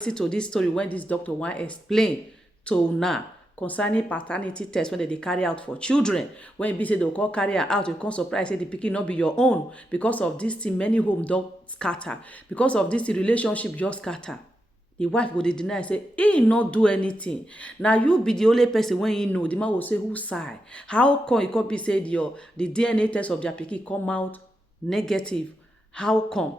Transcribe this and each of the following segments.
listen to this story when this doctor wan explain to una concerning paternity test wey dem dey carry out for children. When e be say dem come carry am out, you come surprise say the pikin no be your own. Because of this thing, many homes don scatter. Because of this thing, relationship just scatter. The wife go dey deny say he no do anything. Na you be the only person wey he know. The man go say, who side? How come e come be say the DNA test of their pikin come out negative? How come?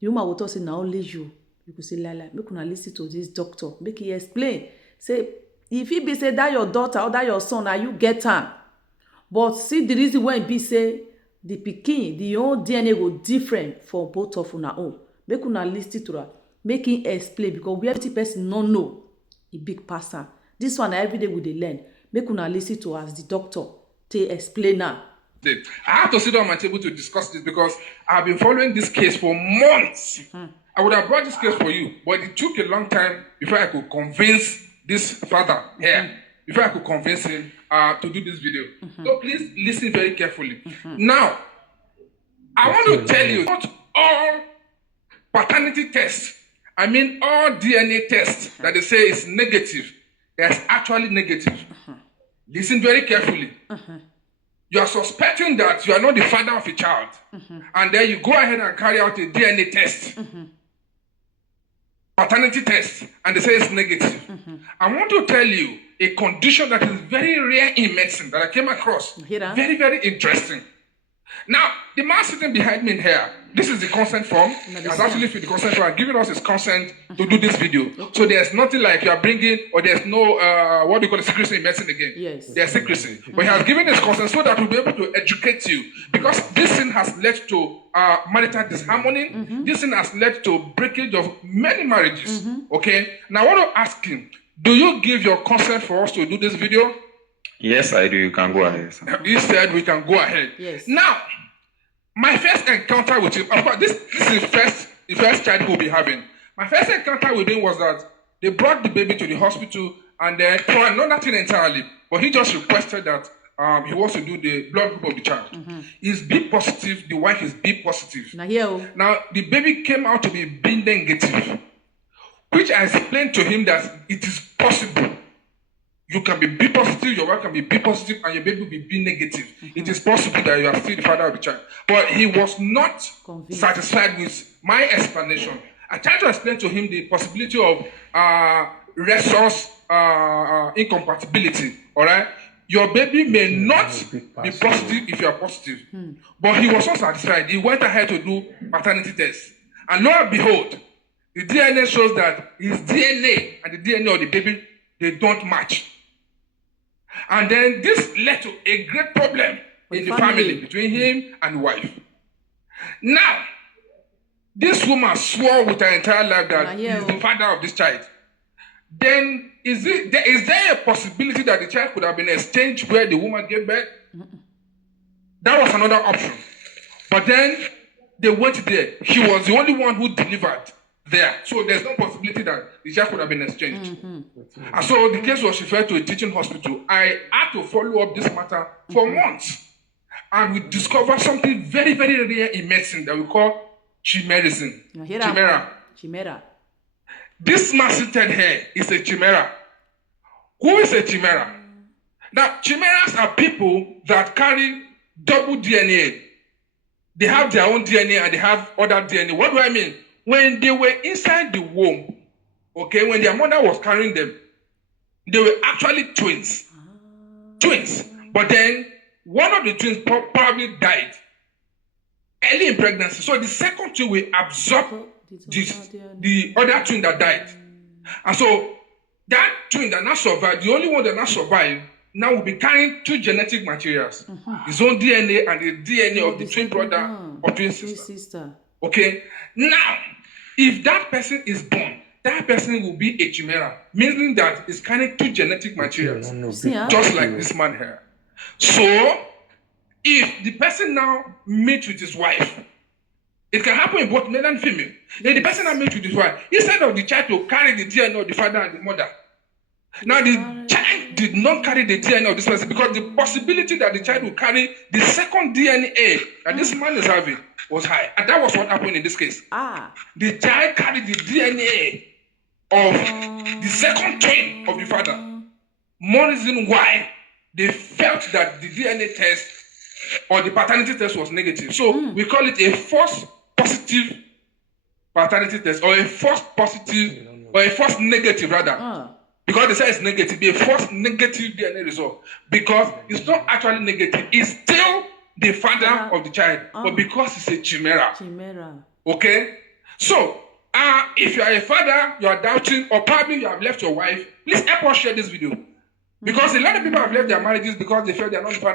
The woman go talk say na only you. You go say, lie, make una lis ten to this doctor, make he explain. Say if e be say that your daughter or that your son, na you get am. But see the reason why e be say the pikin, the own DNA go different for both of una own. Make una lis ten to am, make him explain, because where the person no know, e big pass am. This one na everyday we dey learn. Make una lis ten to as the doctor take explain am. I have to sit down my table to discuss this because I've been following this case for months. I would have brought this case for you, but it took a long time before I could convince this father here, before I could convince him to do this video. So please listen very carefully. Now, I want to tell you, not all paternity tests, I mean all DNA tests that they say is negative, is actually negative. Listen very carefully. You are suspecting that you are not the father of a child, and then you go ahead and carry out a DNA test, paternity test, and they say it's negative. I want to tell you a condition that is very rare in medicine that I came across. Very, very interesting. Now, the man sitting behind me here, this is the consent form. He has actually filled the consent form and given us his consent to do this video. So there's nothing like you are bringing, or there's no, what do you call it, secrecy in medicine again. Yes. There's secrecy. But he has given his consent so that we'll be able to educate you. Because this thing has led to marital disharmony. This thing has led to breakage of many marriages. Okay? Now, I want to ask him, do you give your consent for us to do this video? Yes, I do. You can go ahead, sir. He said we can go ahead. Yes. Now, my first encounter with him, of course, this is the first child we'll be having. My first encounter with him was that they brought the baby to the hospital, and then for another thing entirely, but he just requested that he wants to do the blood group of the child. He's B positive, the wife is B positive. Now, the baby came out to be B negative, which I explained to him that it is possible. You can be B positive, your wife can be B positive, and your baby will be B negative. It is possible that you are still the father of the child. But he was not satisfied with my explanation. I tried to explain to him the possibility of resource incompatibility. All right? Your baby may not be positive if you are positive. But he was not satisfied. He went ahead to do paternity tests. And lo and behold, the DNA shows that his DNA and the DNA of the baby, they don't match. And then this led to a great problem in the family between him and wife. Now, this woman swore with her entire life that he is the father of this child. Then is there a possibility that the child could have been exchanged where the woman gave birth? That was another option. But then they went there. He was the only one who delivered there. So there's no possibility that the child could have been exchanged. And so the case was referred to a teaching hospital. I had to follow up this matter for months. And we discovered something very, very rare in medicine that we call chimerism. Chimera. This man seated here is a chimera. Who is a chimera? Now, chimeras are people that carry double DNA. They have their own DNA and they have other DNA. What do I mean? When they were inside the womb, okay, when their mother was carrying them, they were actually twins. Twins. But then one of the twins probably died early in pregnancy. So the second twin will absorb the other twin that died. And so that twin that not survived, the only one that not survived, now will be carrying two genetic materials. His own DNA and the DNA of the twin brother or twin sister. Okay? Now, if that person is born, that person will be a chimera, meaning that it's carrying two genetic materials, just like this man here. So, if the person now meets with his wife, it can happen in both male and female. Then the person that meets with his wife, instead of the child to carry the DNA of the father and the mother, now the child did not carry the DNA of this person because the possibility that the child will carry the second DNA that this man is having was high. And that was what happened in this case. The child carried the DNA of the second twin of the father. More reason why they felt that the DNA test or the paternity test was negative. So we call it a false positive paternity test, or a false positive, or a false negative rather. Because they say it's negative, be a false negative DNA result. Because it's not actually negative, it's still the father of the child, but because it's a chimera. Okay? So, if you are a father, you are doubting, or probably you have left your wife, please help us share this video. Because a lot of people have left their marriages because they felt they are not the father.